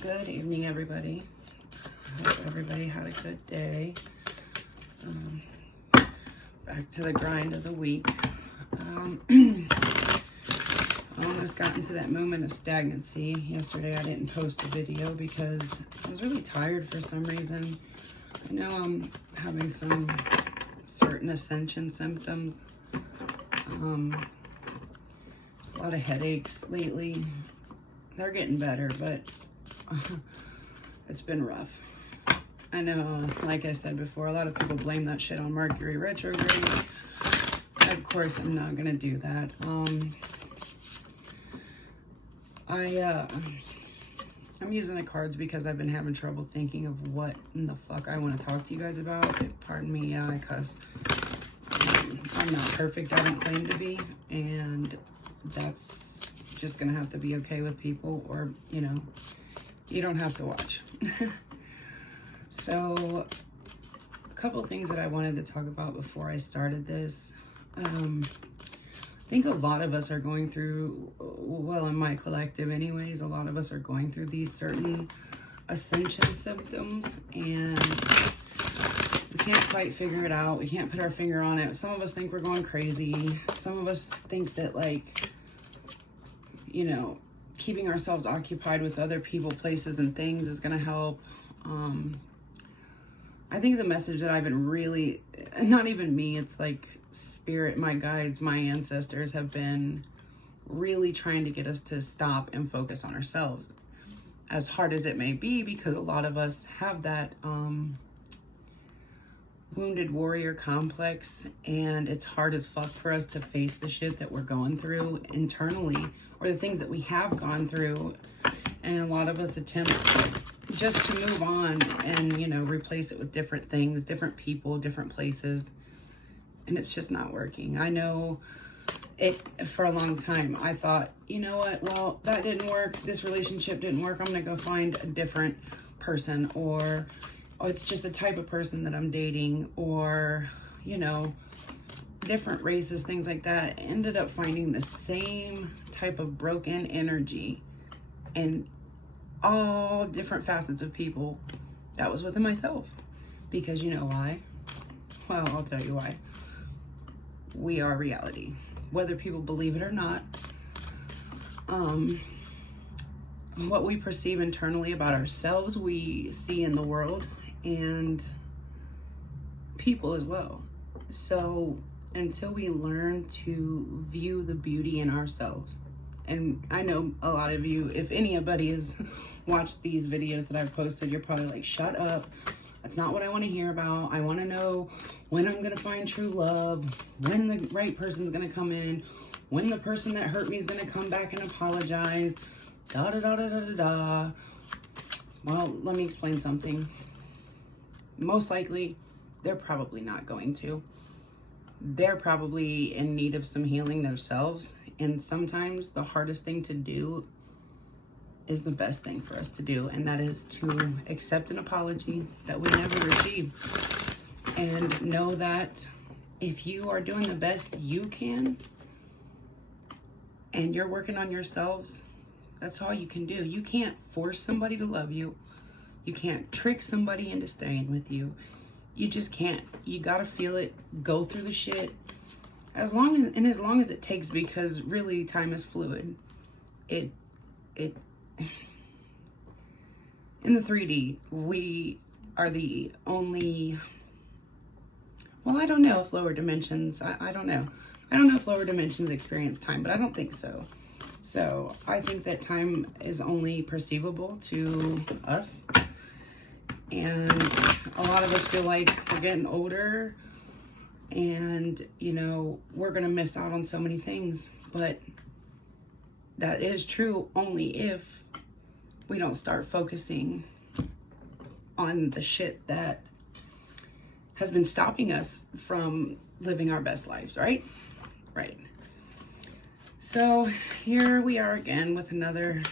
Good evening, everybody. I hope everybody had a good day. Back to the grind of the week. I almost got into that moment of stagnancy. Yesterday I didn't post a video because I was really tired for some reason. I know I'm having some certain ascension symptoms. A lot of headaches lately. They're getting better, but it's been rough. I know, like I said before, a lot of people blame that shit on Mercury retrograde. Of course, I'm not gonna do that. I'm using the cards because I've been having trouble thinking of what in the fuck I want to talk to you guys about. Pardon me, I cuss. I'm not perfect, I don't claim to be, and that's just gonna have to be okay with people, or, you know, you don't have to watch. So, a couple things that I wanted to talk about before I started this. I think a lot of us are going through, well, in my collective anyways, a lot of us are going through these certain ascension symptoms, and we can't quite figure it out. We can't put our finger on it. Some of us think we're going crazy. Some of us think that, like, you know, keeping ourselves occupied with other people, places, and things is going to help. I think the message that I've been really, not even me, it's like spirit, my guides, my ancestors have been really trying to get us to stop and focus on ourselves. As hard as it may be, because a lot of us have that wounded warrior complex, and it's hard as fuck for us to face the shit that we're going through internally, or the things that we have gone through. And a lot of us attempt just to move on and, you know, replace it with different things, different people, different places. And it's just not working. I know it for a long time. I thought, you know what, well, that didn't work. This relationship didn't work. I'm going to go find a different person, or oh, it's just the type of person that I'm dating, or, you know, different races, things like that. I ended up finding the same type of broken energy and all different facets of people that was within myself. Because you know why? Well, I'll tell you why. We are reality, whether people believe it or not. What we perceive internally about ourselves, we see in the world, and people as well. So until we learn to view the beauty in ourselves, and I know a lot of you, if anybody has watched these videos that I've posted, you're probably like, shut up. That's not what I want to hear about. I want to know when I'm going to find true love, when the right person's going to come in, when the person that hurt me is going to come back and apologize, da da da da da da da. Well, let me explain something. Most likely, they're probably not going to. They're probably in need of some healing themselves. And sometimes the hardest thing to do is the best thing for us to do. And that is to accept an apology that we never received. And know that if you are doing the best you can, and you're working on yourselves, that's all you can do. You can't force somebody to love you. You can't trick somebody into staying with you. You just can't. You gotta feel it, go through the shit, as long as it takes, because really time is fluid. In the 3D, we are the only, well, I don't know if lower dimensions, I don't know. I don't know if lower dimensions experience time, but I don't think so. So I think that time is only perceivable to us. And a lot of us feel like we're getting older, and, you know, we're going to miss out on so many things. But that is true only if we don't start focusing on the shit that has been stopping us from living our best lives, right? Right. So here we are again with another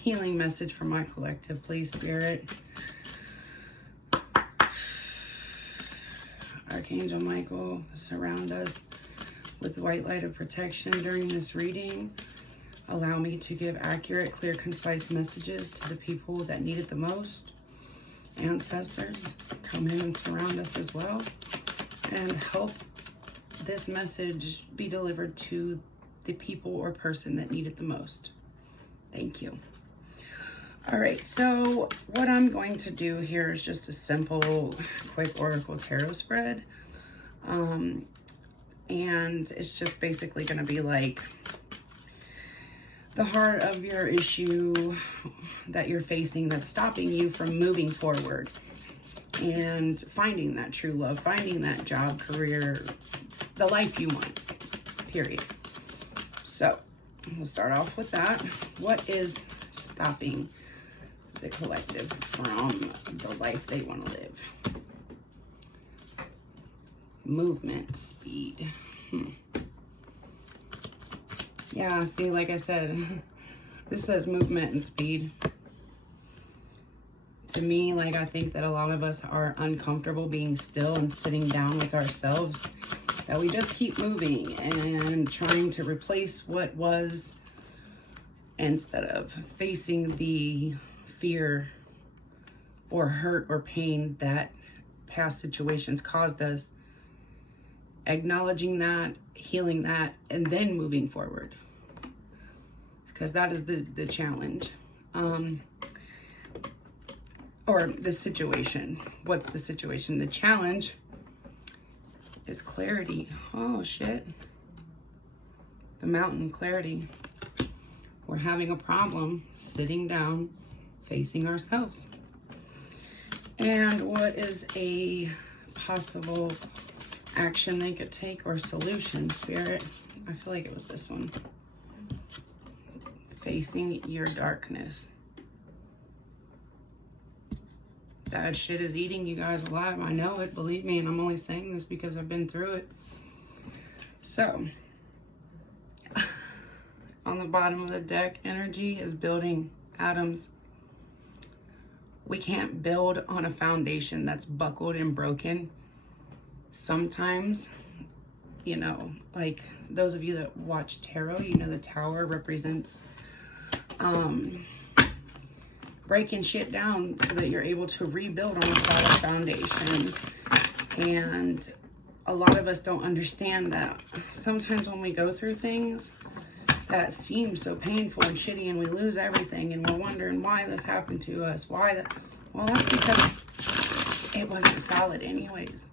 healing message from my collective. Please, Spirit. Archangel Michael, surround us with the white light of protection during this reading. Allow me to give accurate, clear, concise messages to the people that need it the most. Ancestors, come in and surround us as well, and help this message be delivered to the people or person that need it the most. Thank you. All right, so what I'm going to do here is just a simple, quick Oracle Tarot spread. And it's just basically going to be like the heart of your issue that you're facing that's stopping you from moving forward and finding that true love, finding that job, career, the life you want, period. So we'll start off with that. What is stopping the collective from the life they want to live? Movement, speed. Yeah, see, like I said, this says movement and speed. To me, like, I think that a lot of us are uncomfortable being still and sitting down with ourselves, that we just keep moving and trying to replace what was instead of facing the fear or hurt or pain that past situations caused us, acknowledging that, healing that, and then moving forward. Because that is the challenge. Or the situation. What's the situation? The challenge is clarity. Oh, shit. The mountain, clarity. We're having a problem sitting down, facing ourselves. And what is a possible action they could take or solution, Spirit? I feel like it was this one. Facing your darkness. Bad shit is eating you guys alive. I know it, believe me, and I'm only saying this because I've been through it. So, on the bottom of the deck, energy is building atoms. We can't build on a foundation that's buckled and broken. Sometimes, you know, like those of you that watch tarot, you know the tower represents breaking shit down so that you're able to rebuild on a solid foundation. And a lot of us don't understand that sometimes when we go through things that seem so painful and shitty and we lose everything and we're wondering why this happened to us, why that, well, that's because it wasn't solid anyways.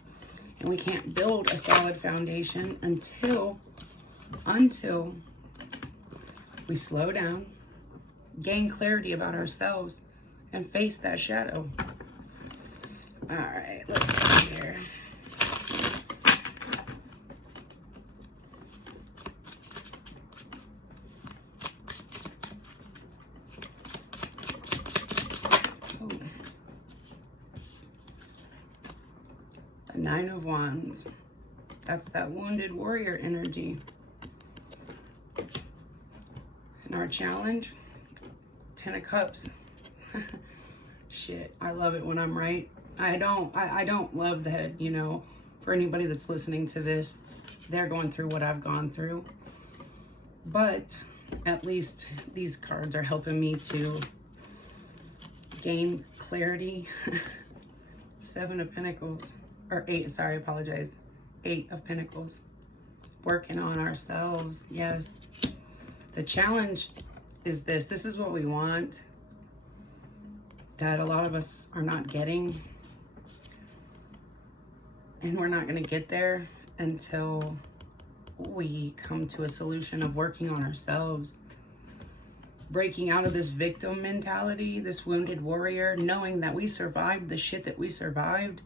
And we can't build a solid foundation until we slow down, gain clarity about ourselves, and face that shadow. All right, let's see here. Oh. The Nine of Wands. That's that wounded warrior energy. And our challenge, 10 of Cups. Shit, I love it when I'm right. I don't love that, you know, for anybody that's listening to this, they're going through what I've gone through. But at least these cards are helping me to gain clarity. 7 of Pentacles, or 8, sorry, I apologize. 8 of Pentacles. Working on ourselves, yes. The challenge is this. This is what we want that a lot of us are not getting. And we're not going to get there until we come to a solution of working on ourselves. Breaking out of this victim mentality, this wounded warrior, knowing that we survived the shit that we survived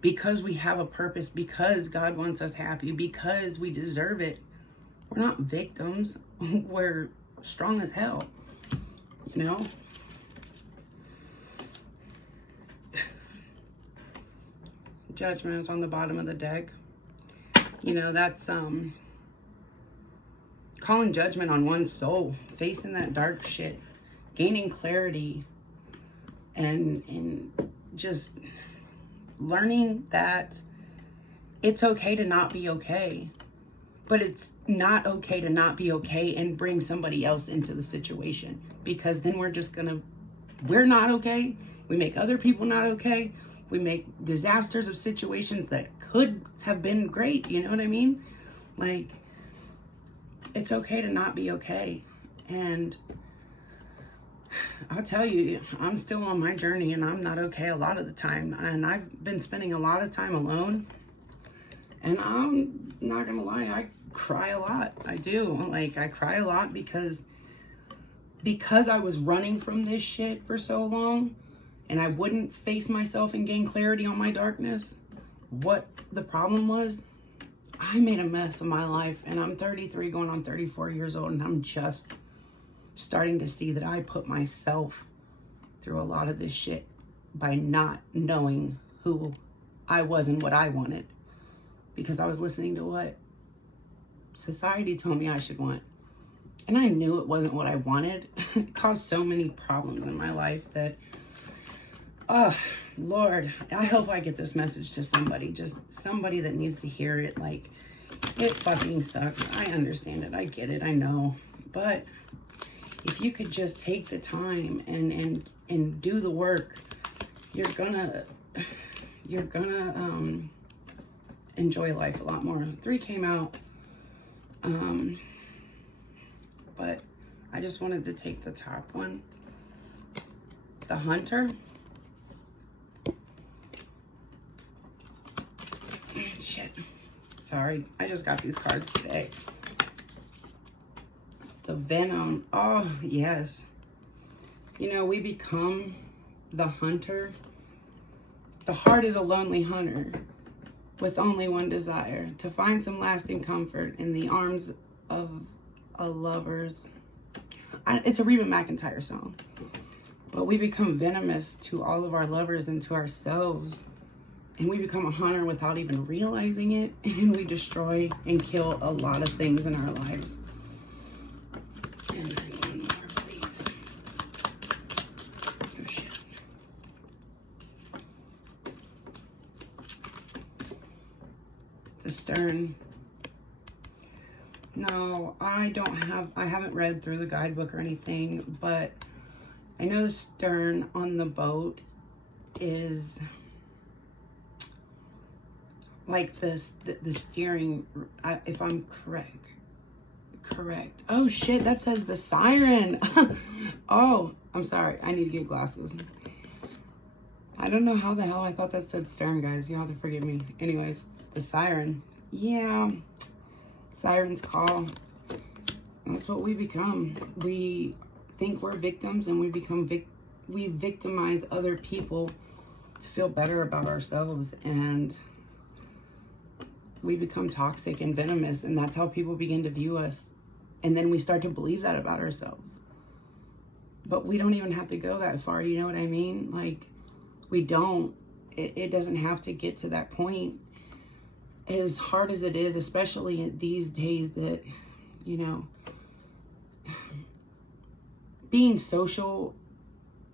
because we have a purpose, because God wants us happy, because we deserve it. We're not victims. We're strong as hell, you know? Judgment is on the bottom of the deck. You know, that's calling judgment on one's soul, facing that dark shit, gaining clarity, and just learning that it's okay to not be okay, But it's not okay to not be okay and bring somebody else into the situation, because then we're not okay. We make other people not okay. We make disasters of situations that could have been great. You know what I mean? Like, it's okay to not be okay. And I'll tell you, I'm still on my journey and I'm not okay a lot of the time. And I've been spending a lot of time alone. And I'm not gonna lie, I cry a lot. I do. Like, I cry a lot because I was running from this shit for so long and I wouldn't face myself and gain clarity on my darkness. What the problem was, I made a mess of my life, and I'm 33 going on 34 years old, and I'm just starting to see that I put myself through a lot of this shit by not knowing who I was and what I wanted, because I was listening to what society told me I should want. And I knew it wasn't what I wanted. It caused so many problems in my life that, oh, Lord, I hope I get this message to somebody, just somebody that needs to hear it. Like, it fucking sucks. I understand it. I get it. I know. But if you could just take the time and do the work, you're gonna enjoy life a lot more. 3 came out. But I just wanted to take the top one. The Hunter. Shit. Sorry. I just got these cards today. The Venom. Oh, yes. You know, we become the hunter. The heart is a lonely hunter with only one desire, to find some lasting comfort in the arms of a lover's. It's a Reba McEntire song. But we become venomous to all of our lovers and to ourselves. And we become a hunter without even realizing it. And we destroy and kill a lot of things in our lives. And then one more, please. Oh, shit. The Stern. No, I haven't read through the guidebook or anything, but I know the stern on the boat is like this, the steering, if I'm correct. Oh shit, that says the siren. Oh, I'm sorry, I need to get glasses. I don't know how the hell I thought that said stern, guys. You'll have to forgive me. Anyways, the siren. Yeah. Siren's call. That's what we become. We think we're victims, and we victimize other people to feel better about ourselves, and we become toxic and venomous, and that's how people begin to view us. And then we start to believe that about ourselves. But we don't even have to go that far, you know what I mean? Like, we don't. It doesn't have to get to that point. As hard as it is, especially these days that, you know, being social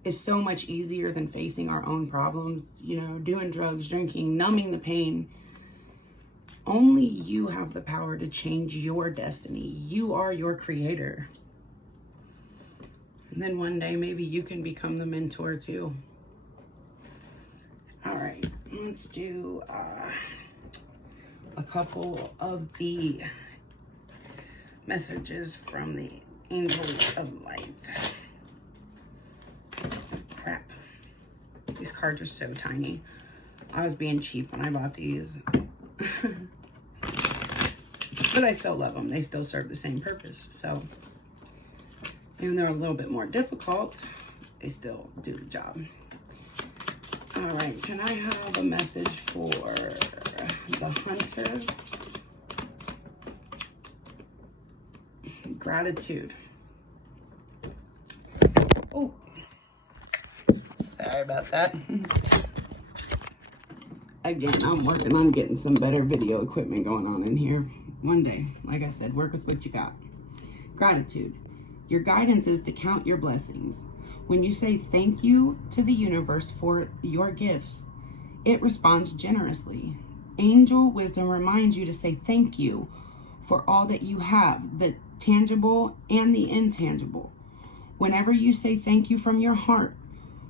is so much easier than facing our own problems, you know, doing drugs, drinking, numbing the pain. Only you have the power to change your destiny. You are your creator. And then one day, maybe you can become the mentor too. All right, let's do a couple of the messages from the Angels of Light. Crap. These cards are so tiny. I was being cheap when I bought these. But I still love them. They still serve the same purpose. So, even though they're a little bit more difficult, they still do the job. All right, can I have a message for the Hunter? Gratitude. Oh, sorry about that. Again, I'm working on getting some better video equipment going on in here. One day, like I said, work with what you got. Gratitude. Your guidance is to count your blessings. When you say thank you to the universe for your gifts, it responds generously. Angel wisdom reminds you to say thank you for all that you have, the tangible and the intangible. Whenever you say thank you from your heart,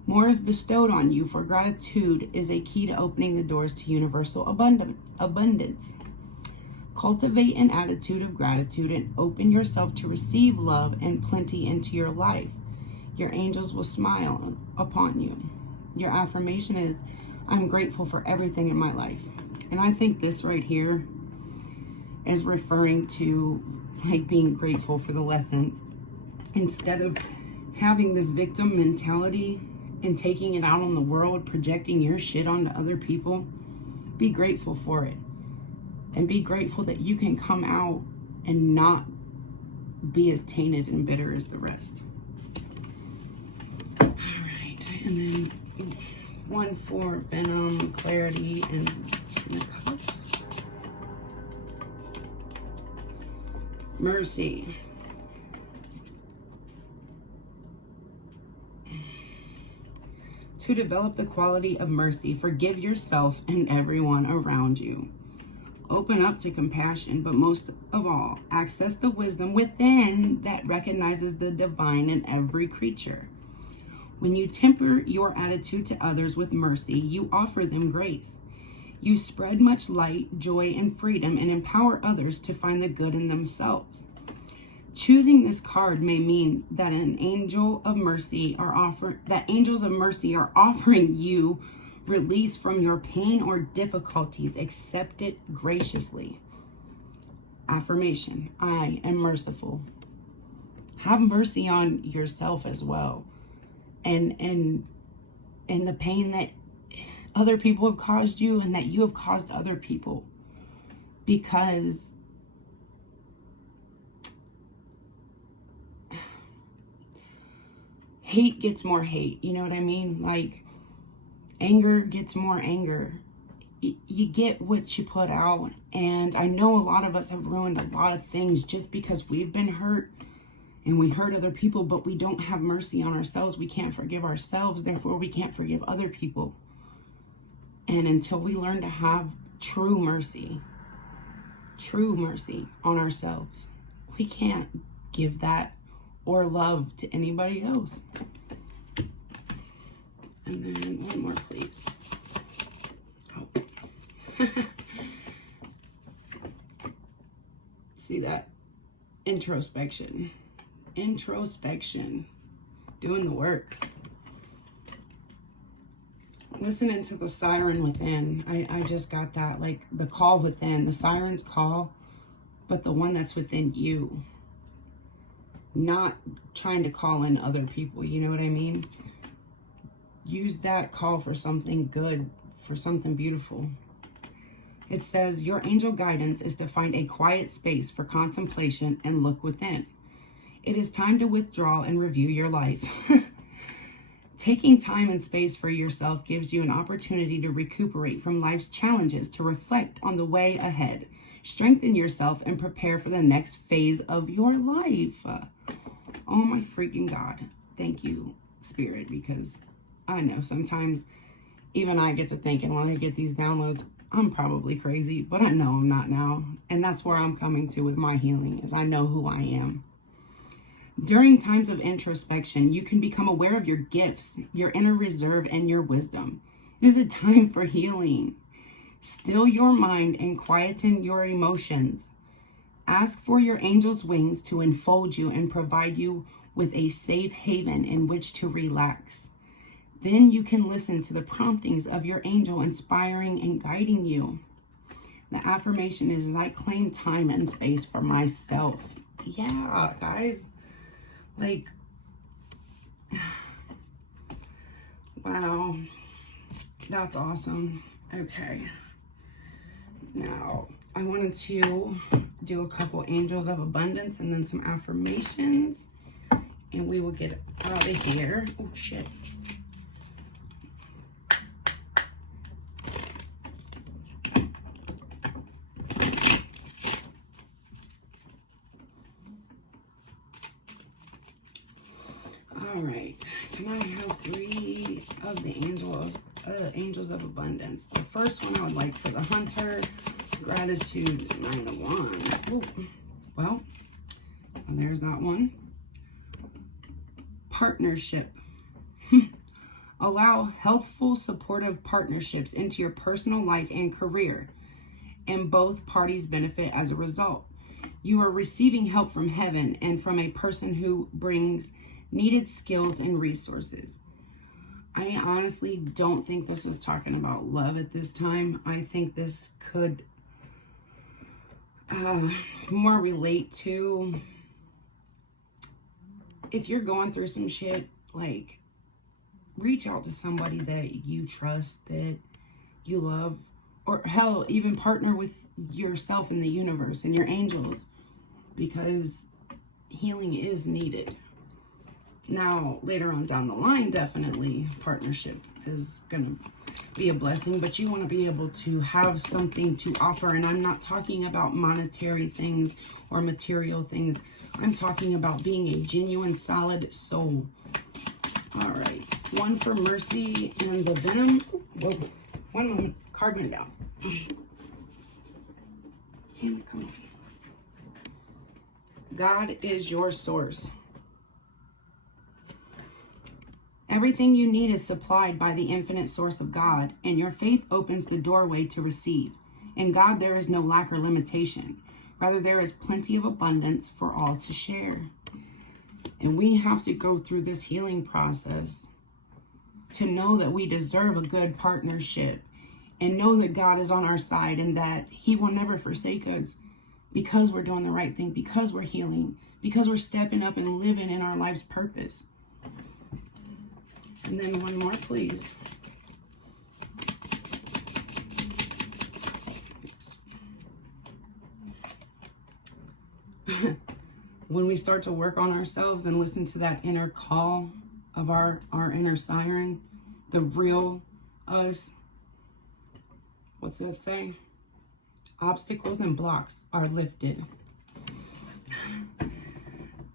more is bestowed on you, for gratitude is a key to opening the doors to universal abundance. Cultivate an attitude of gratitude and open yourself to receive love and plenty into your life. Your angels will smile upon you. Your affirmation is, I'm grateful for everything in my life. And I think this right here is referring to like being grateful for the lessons. Instead of having this victim mentality and taking it out on the world, projecting your shit onto other people, be grateful for it. And be grateful that you can come out and not be as tainted and bitter as the rest. All right, and then one for venom, clarity, and 10 of Cups. Mercy. To develop the quality of mercy, forgive yourself and everyone around you. Open up to compassion, but most of all, access the wisdom within that recognizes the divine in every creature. When you temper your attitude to others with mercy, you offer them grace. You spread much light, joy, and freedom and empower others to find the good in themselves. Choosing this card may mean that angels of mercy are offering you release from your pain or difficulties. Accept it graciously. Affirmation, I am merciful. Have mercy on yourself as well. And the pain that other people have caused you and that you have caused other people. Because hate gets more hate. You know what I mean? Like, anger gets more anger. You get what you put out. And I know a lot of us have ruined a lot of things just because we've been hurt and we hurt other people, but we don't have mercy on ourselves. We can't forgive ourselves. Therefore, we can't forgive other people. And until we learn to have true mercy on ourselves, we can't give that or love to anybody else. And then one more, please. Oh. See that? Introspection. Doing the work. Listening to the siren within. I just got that, like the call within. The siren's call, but the one that's within you. Not trying to call in other people, you know what I mean? Use that call for something good, for something beautiful. It says, your angel guidance is to find a quiet space for contemplation and look within. It is time to withdraw and review your life. Taking time and space for yourself gives you an opportunity to recuperate from life's challenges, to reflect on the way ahead, strengthen yourself, and prepare for the next phase of your life. Oh my freaking God. Thank you, Spirit, because I know sometimes even I get to thinking when I get these downloads, I'm probably crazy, but I know I'm not now. And that's where I'm coming to with my healing, is I know who I am. During times of introspection, you can become aware of your gifts, your inner reserve, and your wisdom. It is a time for healing. Still your mind and quieten your emotions. Ask for your angel's wings to enfold you and provide you with a safe haven in which to relax. Then you can listen to the promptings of your angel inspiring and guiding you. The affirmation is, I claim time and space for myself. Yeah, guys. Like, wow. That's awesome. Okay. Now, I wanted to do a couple angels of abundance and then some affirmations. And we will get out of here. Oh, shit. All right, can I have 3 of the angels of abundance? The first one I would like for the hunter, Gratitude, 9 of Wands. Oh, well, there's that one. Partnership. Allow healthful, supportive partnerships into your personal life and career, and both parties benefit as a result. You are receiving help from heaven and from a person who brings needed skills and resources. I honestly don't think this is talking about love at this time. I think this could more relate to if you're going through some shit, like, reach out to somebody that you trust, that you love, or hell, even partner with yourself in the universe and your angels, because healing is needed. Now, later on down the line, definitely partnership is going to be a blessing, but you want to be able to have something to offer. And I'm not talking about monetary things or material things. I'm talking about being a genuine, solid soul. All right. One for mercy and the venom. Whoa. One moment. Card went down. Damn it, come on. God is your source. Everything you need is supplied by the infinite source of God, and your faith opens the doorway to receive. In God, there is no lack or limitation. Rather, there is plenty of abundance for all to share. And we have to go through this healing process to know that we deserve a good partnership, and know that God is on our side and that He will never forsake us, because we're doing the right thing, because we're healing, because we're stepping up and living in our life's purpose. And then one more, please. When we start to work on ourselves and listen to that inner call of our inner siren, the real us, what's that say? Obstacles and blocks are lifted.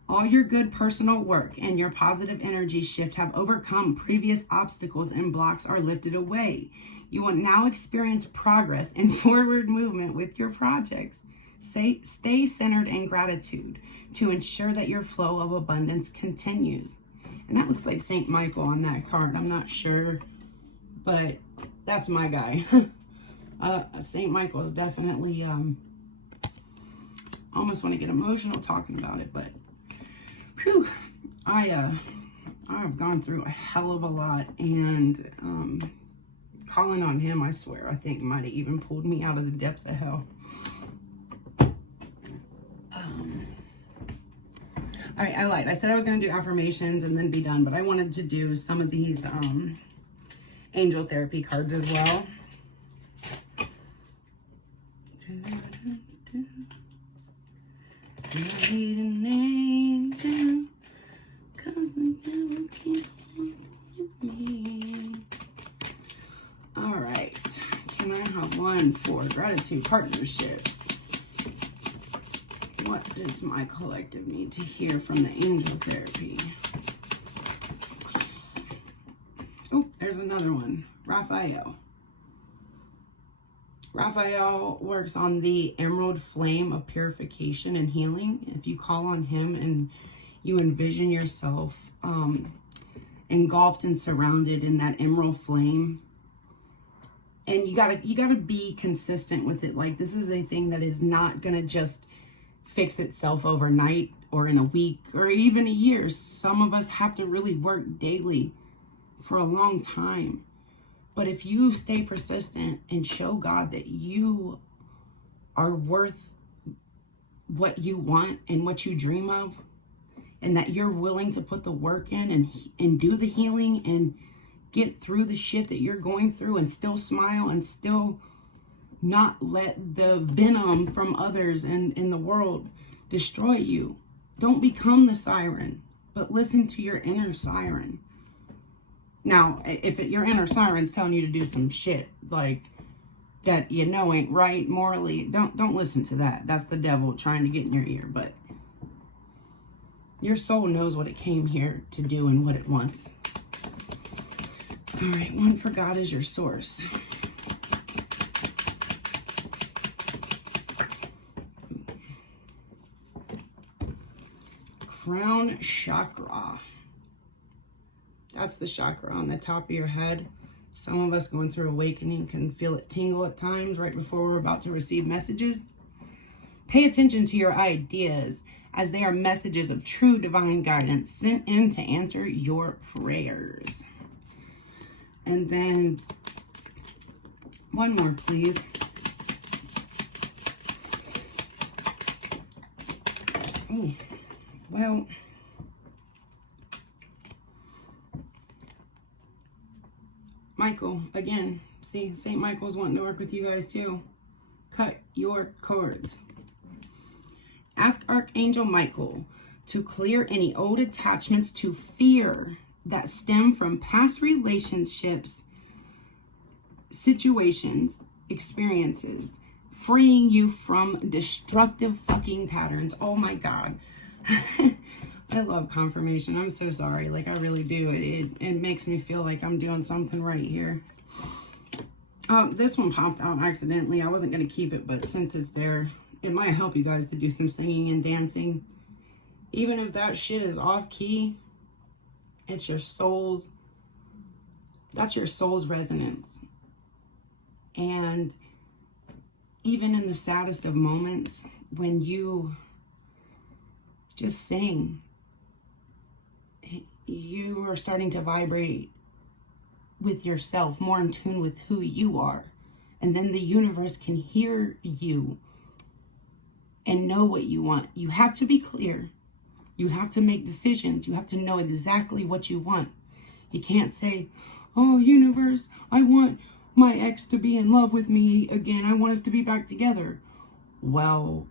All your good personal work and your positive energy shift have overcome previous obstacles, and blocks are lifted away. You will now experience progress and forward movement with your projects. Stay centered in gratitude to ensure that your flow of abundance continues. And that looks like St. Michael on that card. I'm not sure, but that's my guy. St. Michael is definitely, almost want to get emotional talking about it, but whew, I've gone through a hell of a lot, and calling on him, I swear, I think might have even pulled me out of the depths of hell. All right, I lied. I said I was going to do affirmations and then be done, but I wanted to do some of these angel therapy cards as well. I need an angel, 'cause the devil can't hold with me. All right. Can I have one for gratitude partnership? What does my collective need to hear from the angel therapy? Oh, there's another one. Raphael. Raphael works on the emerald flame of purification and healing. If you call on him and you envision yourself engulfed and surrounded in that emerald flame, and you gotta be consistent with it. Like, this is a thing that is not gonna just fix itself overnight or in a week or even a year. Some of us have to really work daily for a long time. But if you stay persistent and show God that you are worth what you want and what you dream of, and that you're willing to put the work in and do the healing and get through the shit that you're going through and still smile and still not let the venom from others and in the world destroy you. Don't become the siren, but listen to your inner siren. Now, if your inner siren's telling you to do some shit like that you know ain't right morally, don't listen to that. That's the devil trying to get in your ear. But your soul knows what it came here to do and what it wants. All right, one for God is your source. crown chakra. That's the chakra on the top of your head. Some of us going through awakening can feel it tingle at times right before we're about to receive messages. Pay attention to your ideas, as they are messages of true divine guidance sent in to answer your prayers. And then one more, please. Oh, well, Michael, again, see, St. Michael's wanting to work with you guys too. Cut your cords. Ask Archangel Michael to clear any old attachments to fear that stem from past relationships, situations, experiences, freeing you from destructive fucking patterns. Oh my God. I love confirmation. I'm so sorry. Like, I really do. It makes me feel like I'm doing something right here. This one popped out accidentally. I wasn't going to keep it, but since it's there, it might help you guys to do some singing and dancing. Even if that shit is off key, it's your soul's, that's your soul's resonance. And even in the saddest of moments, when you just sing, you are starting to vibrate with yourself, more in tune with who you are. And then the universe can hear you and know what you want. You have to be clear. You have to make decisions. You have to know exactly what you want. You can't say, oh, universe, I want my ex to be in love with me again. I want us to be back together. Well,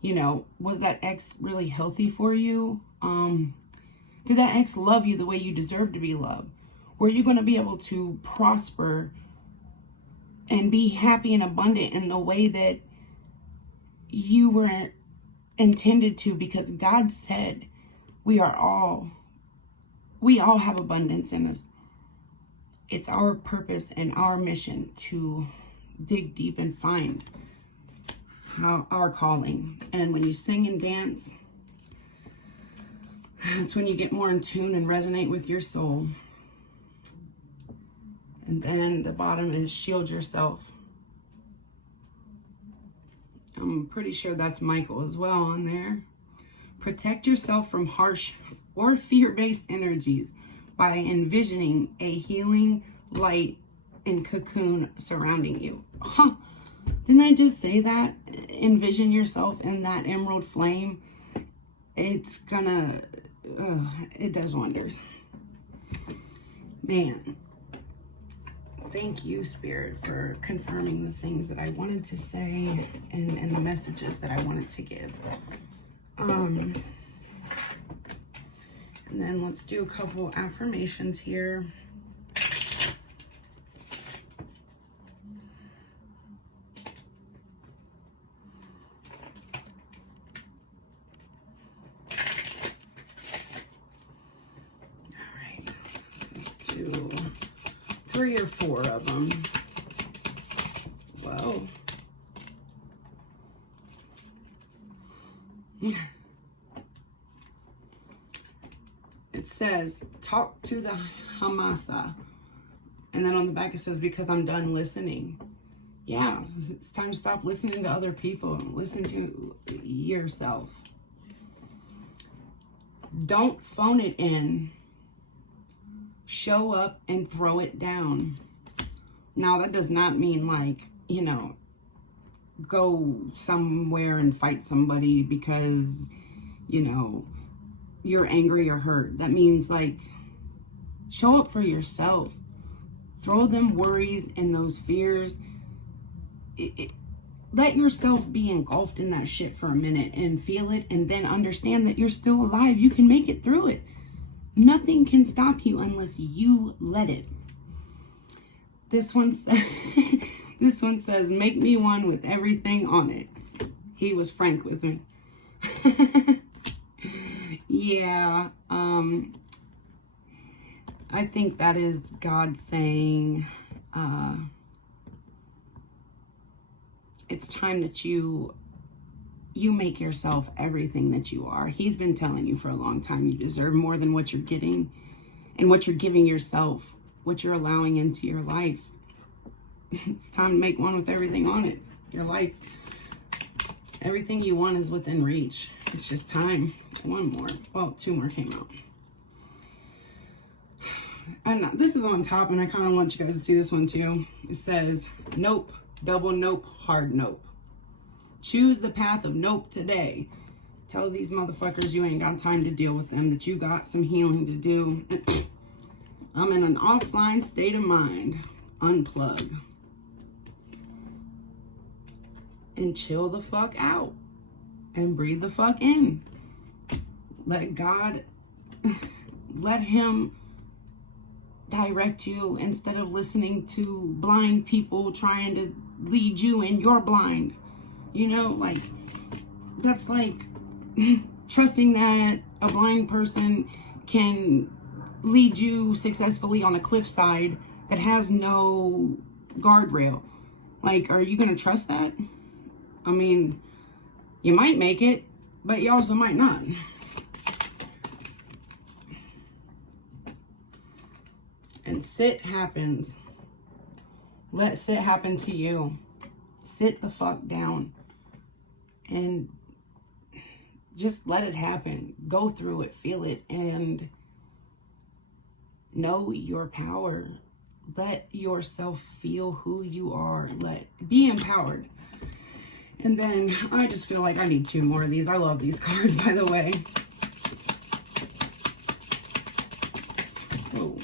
you know, was that ex really healthy for you? Did that ex love you the way you deserve to be loved? Were you going to be able to prosper and be happy and abundant in the way that you were intended to? Because God said we all have abundance in us. It's our purpose and our mission to dig deep and find our calling. And when you sing and dance, that's when you get more in tune and resonate with your soul. And then the bottom is shield yourself. I'm pretty sure that's Michael as well on there. Protect yourself from harsh or fear-based energies by envisioning a healing light and cocoon surrounding you. Huh. Didn't I just say that? Envision yourself in that emerald flame. It's gonna, it does wonders. Man, thank you, Spirit, for confirming the things that I wanted to say and the messages that I wanted to give. And then let's do a couple affirmations here. All right, let's do 3 or 4 of them. Whoa. It says, talk to the Hamasa. And then on the back it says, because I'm done listening. Yeah, it's time to stop listening to other people and listen to yourself. Don't phone it in. Show up and throw it down. Now, that does not mean like, you know, go somewhere and fight somebody because, you know, you're angry or hurt. That means like, show up for yourself. Throw them worries and those fears. Let yourself be engulfed in that shit for a minute and feel it, and then understand that you're still alive. You can make it through it. Nothing can stop you unless you let it. This one says, make me one with everything on it. He was frank with me. Yeah, I think that is God saying, it's time that you You make yourself everything that you are. He's been telling you for a long time you deserve more than what you're getting and what you're giving yourself, what you're allowing into your life. It's time to make one with everything on it. Your life. Everything you want is within reach. It's just time. One more. Well, two more came out. And this is on top, and I kind of want you guys to see this one too. It says, nope, double nope, hard nope. Choose the path of nope today. Tell these motherfuckers you ain't got time to deal with them, that you got some healing to do. I'm in an offline state of mind. Unplug. And chill the fuck out. And breathe the fuck in. Let God, let Him direct you instead of listening to blind people trying to lead you and you're blind. You know, like, that's like trusting that a blind person can lead you successfully on a cliffside that has no guardrail. Like, are you going to trust that? I mean, you might make it, but you also might not. And sit happens. Let sit happen to you. Sit the fuck down. And just let it happen. Go through it. Feel it. And know your power. Let yourself feel who you are. Be empowered. And then I just feel like I need two more of these. I love these cards, by the way. Oh,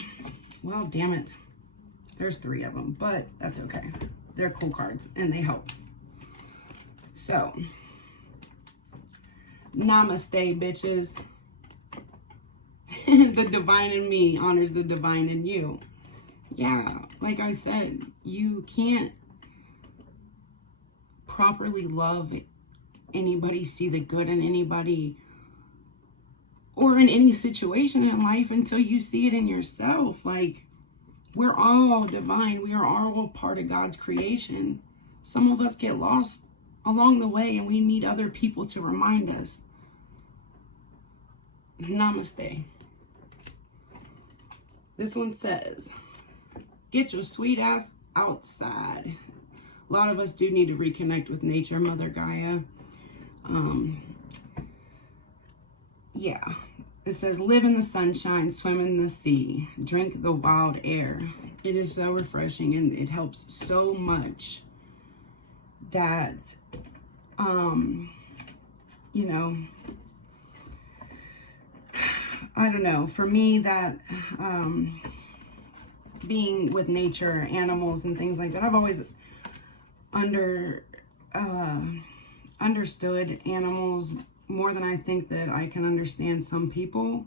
well, damn it. There's three of them, but that's okay. They're cool cards and they help. So, namaste, bitches. The divine in me honors the divine in you. Yeah, like I said, you can't properly love anybody, see the good in anybody, or in any situation in life until you see it in yourself. Like, we're all divine. We are all part of God's creation. Some of us get lost along the way and we need other people to remind us. Namaste. This one says, get your sweet ass outside. A lot of us do need to reconnect with nature, Mother Gaia. Yeah. It says, live in the sunshine, swim in the sea, drink the wild air. It is so refreshing and it helps so much that, you know, I don't know. For me, that being with nature, animals and things like that, I've always understood animals more than I think that I can understand some people.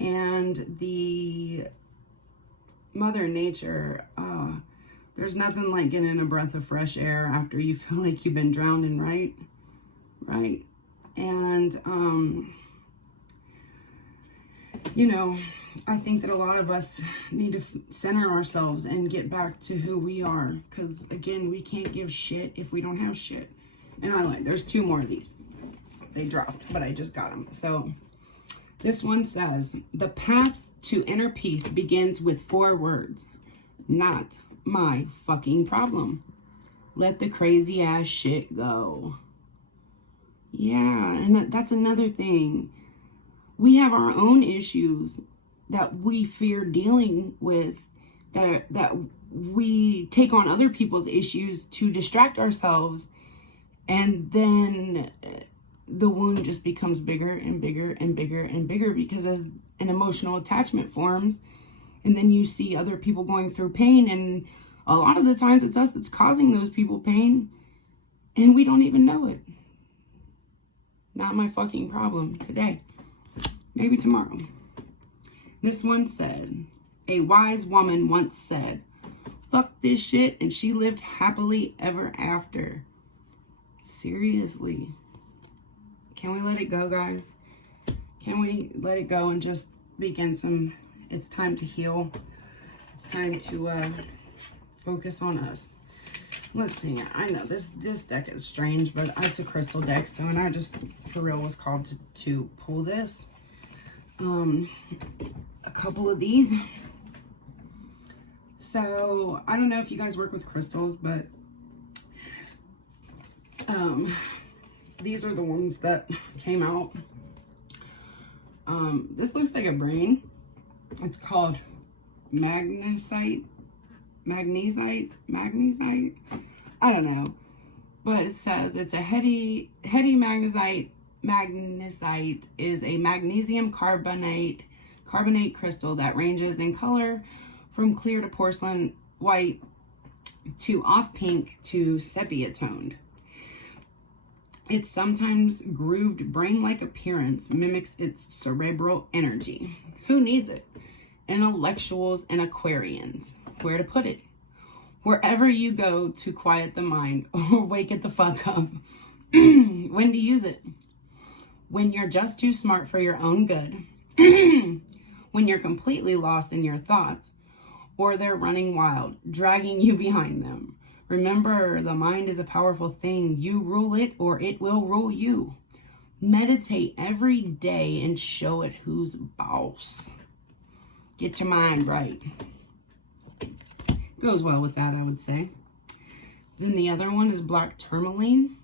And the Mother Nature, there's nothing like getting a breath of fresh air after you feel like you've been drowning, right? Right. And, you know, I think that a lot of us need to center ourselves and get back to who we are. Because, again, we can't give shit if we don't have shit. And I lied. There's two more of these. They dropped, but I just got them. So, this one says, the path to inner peace begins with 4 words. Not my fucking problem. Let the crazy ass shit go. Yeah, and that's another thing. We have our own issues that we fear dealing with, that we take on other people's issues to distract ourselves, and then the wound just becomes bigger and bigger and bigger and bigger because as an emotional attachment forms, and then you see other people going through pain, and a lot of the times it's us that's causing those people pain, and we don't even know it. Not my fucking problem today. Maybe tomorrow. This one said, a wise woman once said, fuck this shit, and she lived happily ever after. Seriously. Can we let it go, guys? Can we let it go and just begin some, it's time to heal. It's time to focus on us. Let's see. I know this deck is strange, but it's a crystal deck, so and I just for real was called to pull this. A couple of these. So I don't know if you guys work with crystals, but these are the ones that came out. This looks like a brain. It's called magnesite. I don't know, but it says it's a heady magnesite. Magnesite is a magnesium carbonate crystal that ranges in color from clear to porcelain white to off pink to sepia toned. Its sometimes grooved brain-like appearance mimics its cerebral energy. Who needs it? Intellectuals and Aquarians. Where to put it? Wherever you go to quiet the mind or wake it the fuck up. When to use it? When you're just too smart for your own good. When you're completely lost in your thoughts, or they're running wild, dragging you behind them. Remember, the mind is a powerful thing. You rule it or it will rule you. Meditate every day and show it who's boss. Get your mind right. Goes well with that, I would say. Then the other one is black tourmaline.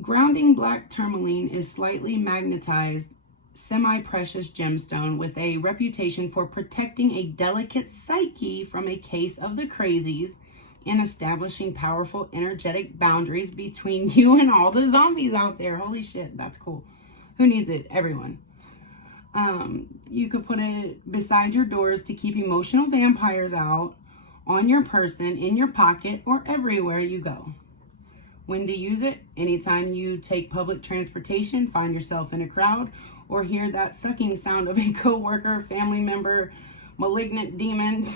Grounding black tourmaline is slightly magnetized, semi-precious gemstone with a reputation for protecting a delicate psyche from a case of the crazies and establishing powerful energetic boundaries between you and all the zombies out there. Holy shit, that's cool. Who needs it? Everyone. You could put it beside your doors to keep emotional vampires out, on your person, in your pocket, or everywhere you go. When to use it? Anytime you take public transportation, find yourself in a crowd, or hear that sucking sound of a coworker, family member, malignant demon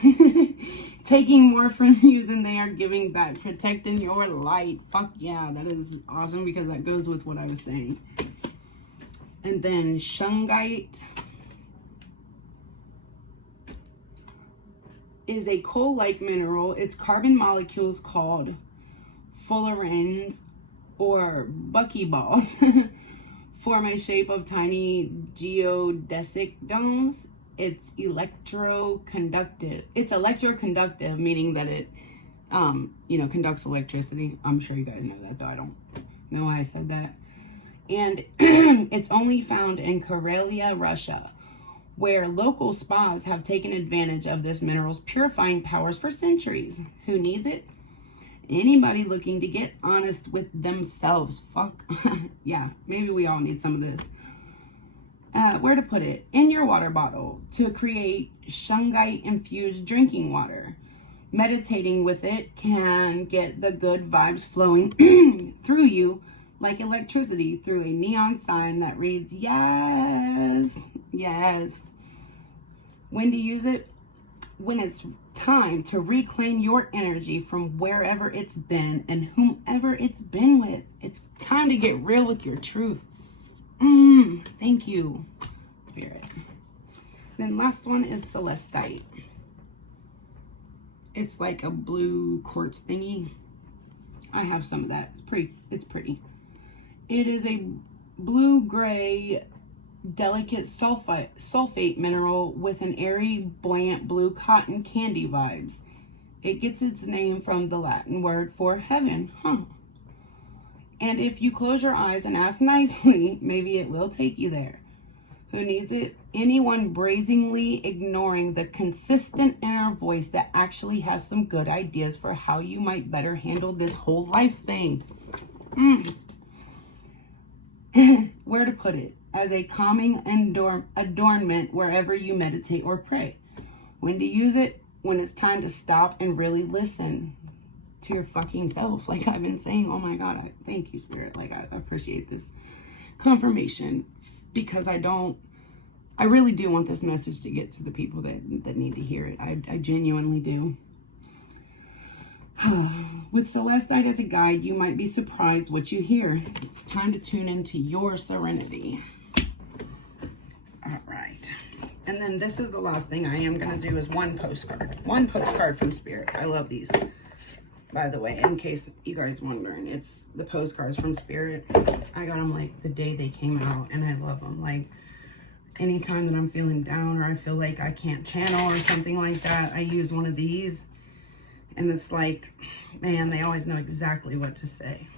taking more from you than they are giving back, protecting your light. Fuck yeah, that is awesome because that goes with what I was saying. And then shungite is a coal-like mineral. Its carbon molecules called fullerenes or buckyballs form a shape of tiny geodesic domes. It's electroconductive, meaning that it conducts electricity. I'm sure you guys know that, though I don't know why I said that. And it's only found in Karelia, Russia, where local spas have taken advantage of this mineral's purifying powers for centuries. Who needs it? Anybody looking to get honest with themselves. Fuck. Yeah, maybe we all need some of this. Where to put it? In your water bottle to create shungite-infused drinking water. Meditating with it can get the good vibes flowing through you like electricity through a neon sign that reads, yes, yes. When to use it? When it's time to reclaim your energy from wherever it's been and whomever it's been with. It's time to get real with your truth. Thank you, Spirit. Then last one is celestite. It's like a blue quartz thingy. I have some of that. It's pretty. It is a blue-gray, delicate sulfate mineral with an airy, buoyant blue cotton candy vibes. It gets its name from the Latin word for heaven, And if you close your eyes and ask nicely, maybe it will take you there. Who needs it? Anyone brazenly ignoring the consistent inner voice that actually has some good ideas for how you might better handle this whole life thing. Where to put it? As a calming adornment wherever you meditate or pray. When to use it? When it's time to stop and really listen to your fucking self. Like I've been saying, oh my God, thank you, Spirit. Like I appreciate this confirmation because I really do want this message to get to the people that need to hear it. I genuinely do. With celestite as a guide, you might be surprised what you hear. It's time to tune into your serenity. All right. And then this is the last thing I am going to do is one postcard. One postcard from Spirit. I love these. By the way, in case you guys wondering, it's the postcards from Spirit. I got them like the day they came out, and I love them. Like anytime that I'm feeling down or I feel like I can't channel or something like that, I use one of these. And it's like, man, they always know exactly what to say.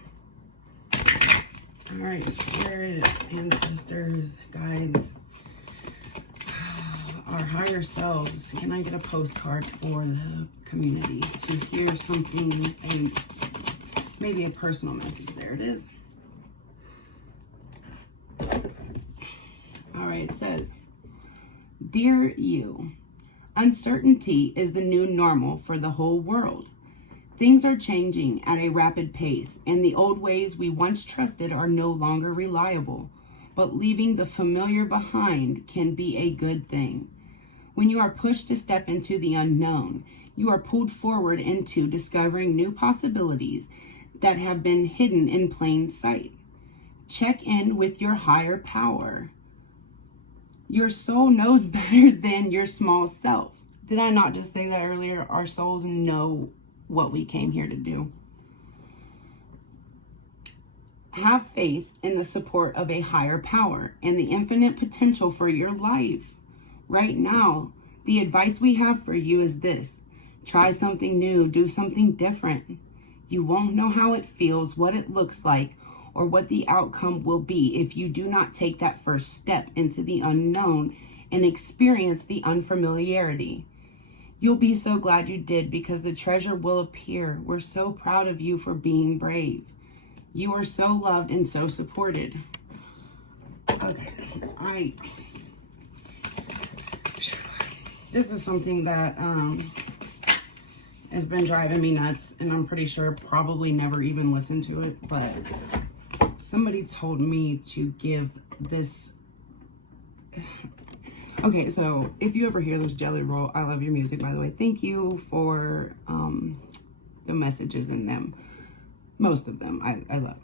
All right, Spirit, ancestors, guides, our higher selves. Can I get a postcard for the community to hear something, and maybe a personal message? There it is. All right, it says, Dear you, uncertainty is the new normal for the whole world. Things are changing at a rapid pace, and the old ways we once trusted are no longer reliable. But leaving the familiar behind can be a good thing. When you are pushed to step into the unknown, you are pulled forward into discovering new possibilities that have been hidden in plain sight. Check in with your higher power. Your soul knows better than your small self. Did I not just say that earlier? Our souls know what we came here to do. Have faith in the support of a higher power and the infinite potential for your life. Right now, the advice we have for you is this. Try something new, do something different. You won't know how it feels, what it looks like, or what the outcome will be if you do not take that first step into the unknown and experience the unfamiliarity. You'll be so glad you did, because the treasure will appear. We're so proud of you for being brave. You are so loved and so supported. Okay, this is something that has been driving me nuts, and I'm pretty sure probably never even listened to it, but somebody told me to give this. Okay, so if you ever hear this, Jelly Roll, I love your music, by the way. Thank you for the messages in them. Most of them I love.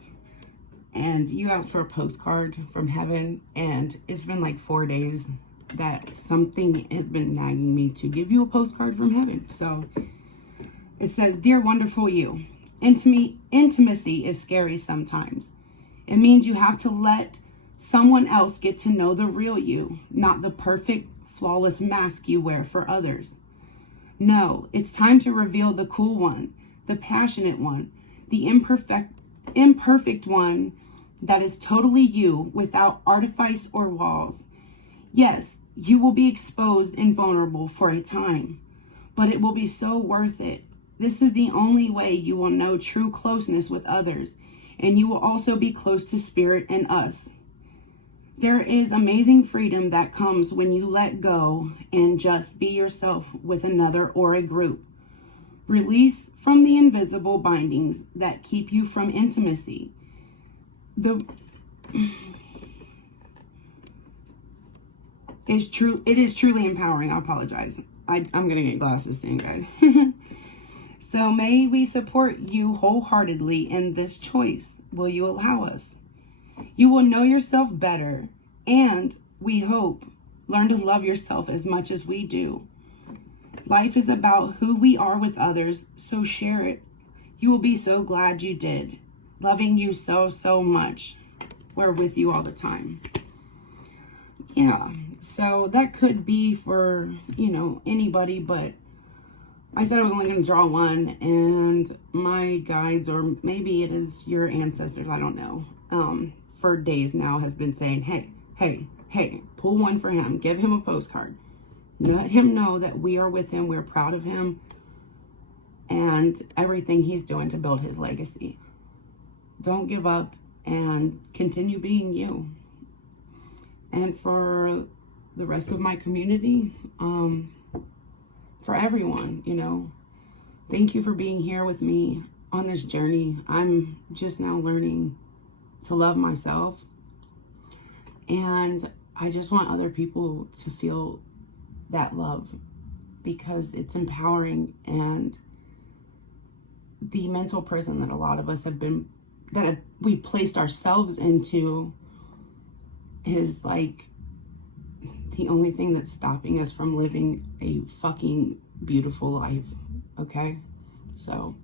And you asked for a postcard from heaven, and it's been like 4 days that something has been nagging me to give you a postcard from heaven. So it says, Dear wonderful you, intimacy is scary sometimes. It means you have to let someone else get to know the real you, not the perfect, flawless mask you wear for others. No, it's time to reveal the cool one, the passionate one, the imperfect one that is totally you without artifice or walls. Yes, you will be exposed and vulnerable for a time, but it will be so worth it. This is the only way you will know true closeness with others, and you will also be close to Spirit and us. There is amazing freedom that comes when you let go and just be yourself with another or a group. Release from the invisible bindings that keep you from intimacy. It is truly empowering. I apologize. I'm going to get glasses soon, guys. So may we support you wholeheartedly in this choice. Will you allow us? You will know yourself better, and we hope learn to love yourself as much as we do. Life is about who we are with others, so share it. You will be so glad you did. Loving you so, so much. We're with you all the time. Yeah, so that could be for, anybody, but I said I was only going to draw one, and my guides, or maybe it is your ancestors, I don't know, for days now has been saying, hey, pull one for him. Give him a postcard. Let him know that we are with him. We're proud of him and everything he's doing to build his legacy. Don't give up and continue being you. And for the rest of my community, for everyone, thank you for being here with me on this journey. I'm just now learning to love myself, and I just want other people to feel that love, because it's empowering. And the mental prison that a lot of us we've placed ourselves into is like the only thing that's stopping us from living a fucking beautiful life, okay? So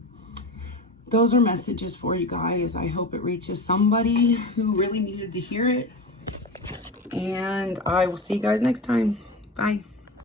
those are messages for you guys. I hope it reaches somebody who really needed to hear it. And I will see you guys next time. Bye.